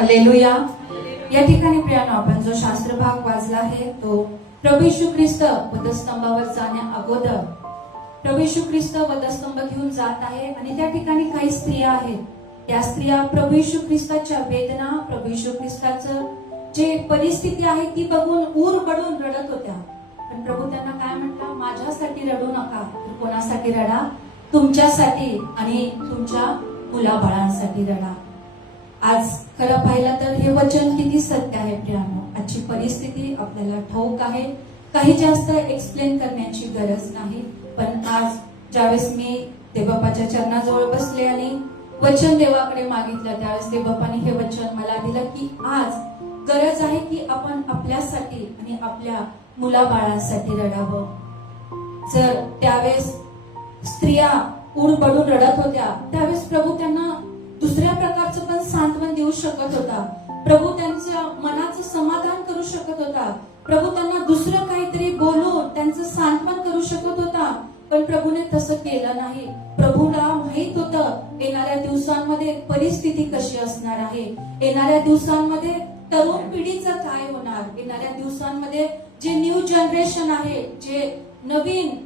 Hallelujah. या ठिकाणी प्रियानो आपण जो शास्त्र भाग वाचला आहे तो प्रभू ख्रिस्त वधस्तंभावर जाण्या अगोदर प्रभू ख्रिस्त वधस्तंभ घेऊन जात आहे आणि त्या ठिकाणी काही स्त्रिया आहेत. त्या स्त्रिया प्रभू ख्रिस्ताच्या वेदना प्रभू येशू ख्रिस्ताचं जे परिस्थिती आहे ती बघून ऊर पडून रडत होत्या. पण प्रभू त्यांना काय म्हटलं? माझ्यासाठी रडू नका. तर कोणासाठी रडा? तुमच्यासाठी आणि तुमच्या मुलाबाळांसाठी रडा. आज खरं पाहिलं तर हे वचन किती सत्य आहे प्रियानो. आजची परिस्थिती आपल्याला ठाऊक आहे. काही जास्त एक्सप्लेन करण्याची गरज नाही. पण आज ज्यावेळेस मी देवबापाच्या चरणाजवळ बसले आणि वचन देवाकडे मागितलं त्यावेळेस देवबापाने हे वचन मला दिलं की आज गरज आहे की आपण आपल्यासाठी आणि आपल्या मुलाबाळांसाठी रडावं. जर त्यावेळेस स्त्रिया ऊर पडून रडत होत्या त्यावेळेस प्रभू त्यांना देऊ शकत होता. प्रभू त्यांच्या मनाचं समाधान करू शकत होता. प्रभू त्यांना दुसरं काहीतरी बोलून त्यांचं सांत्वन करू शकत होता. पण प्रभूने तसं केलं नाही. प्रभूला माहीत होतं येणाऱ्या दिवसांमध्ये परिस्थिती कशी असणार आहे? येणाऱ्या दिवसांमध्ये तरुण पिढीचं काय होणार? येणाऱ्या दिवसांमध्ये जे न्यू जनरेशन आहे जे नवीन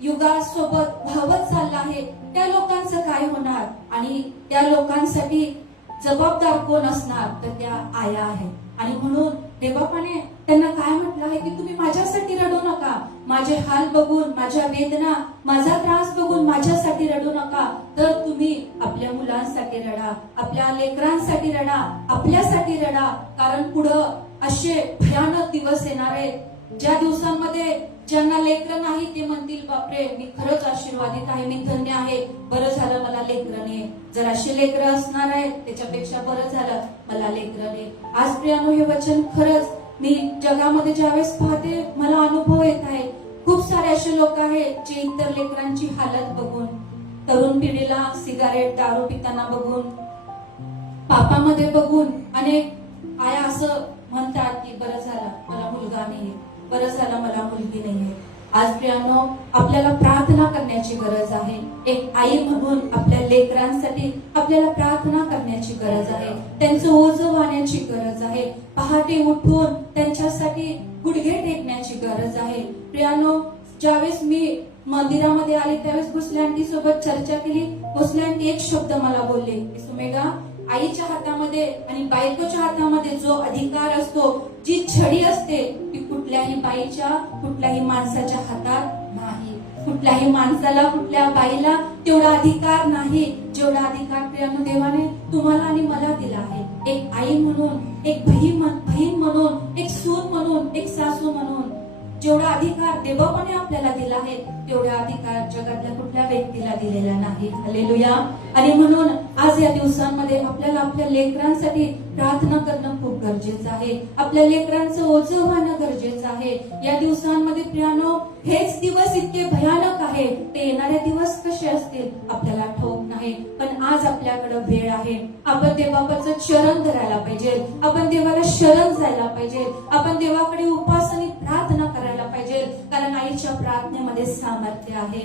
युगासोबत धावत चाललं आहे त्या लोकांचं काय होणार? आणि त्या लोकांसाठी जबाबदार कोण असणार तर त्या आया आहेत. आणि म्हणून देवबापाने त्यांना काय म्हटलं आहे की तुम्ही माझ्यासाठी रडू नका. माझे हाल बघून माझ्या वेदना माझा त्रास बघून माझ्यासाठी रडू नका. तर तुम्ही आपल्या मुलांसाठी रडा आपल्या लेकरांसाठी रडा आपल्यासाठी रडा. कारण पुढं असे भयानक दिवस येणार आहेत ज्या दिवसांमध्ये ज्यांना लेकर नाही ते म्हणतील बापरे मी खरंच आशीर्वादित आहे मी धन्य आहे. बरं झालं मला लेकर नाही जर असे लेकर असणार आहेत त्याच्यापेक्षा बरं झालं मला लेकर नाही आज प्रियानो हे वचन खरंच मी जगामध्ये ज्यावेळेस पाहते मला अनुभव येत आहे. खूप सारे असे लोक आहेत जे इतर लेकरांची हालत बघून तरुण पिढीला सिगारेट दारू पिताना बघून पापामध्ये बघून अनेक आया असं म्हणतात की बरं झालं मला मुलगा नाही बरं झालं मला मुलगी नाहीये. आज प्रियानो आपल्याला प्रार्थना करण्याची गरज आहे. एक आई म्हणून आपल्या लेकरांसाठी आपल्याला प्रार्थना करण्याची गरज आहे. त्यांचं ओझ वाहण्याची गरज आहे. पहाटे उठून त्यांच्यासाठी गुडघे टेकण्याची गरज आहे. प्रियानो ज्यावेळेस मी मंदिरामध्ये आले त्यावेळेस भोसले सोबत चर्चा केली. भोसले एक शब्द मला बोलले की सुमेगा आईच्या हातामध्ये आणि बायकोच्या हातामध्ये जो अधिकार असतो जी छडी असते ती कुठल्याही बाईच्या कुठल्याही माणसाच्या हातात नाही. कुठल्याही माणसाला कुठल्या बाईला तेवढा अधिकार नाही. जेवढा अधिकार प्रियानो देवाने तुम्हाला आणि मला दिला आहे. एक आई म्हणून एक बहीण बहीण म्हणून एक सून म्हणून एक सासू म्हणून जेवढा अधिकार देवपणे आपल्याला दिला आहे तेवढा अधिकार जगातल्या कुठल्या व्यक्तीला दिलेला नाही. हालेलुया आणि म्हणून आज या दिवसांमध्ये आपल्याला आपल्या लेकरांसाठी प्रार्थना करणं खूप गरजेचं आहे. आपल्या लेकरांचं ओझं व्हाणं गरजेचं आहे. या दिवसांमध्ये प्रियानो हेच दिवस इतके भयानक आहे. ते येणारे दिवस कसे असतील आपल्याला ठाऊक नाही. पण आज आपल्याकडे वेळ आहे. आपण देवाचं चरण धरायला पाहिजे. आपण देवाला शरण जायला पाहिजे. आपण देवाकडे उपासनी प्रार्थना करायला पाहिजे. कारण आईच्या प्रार्थनेमध्ये सामर्थ्य आहे.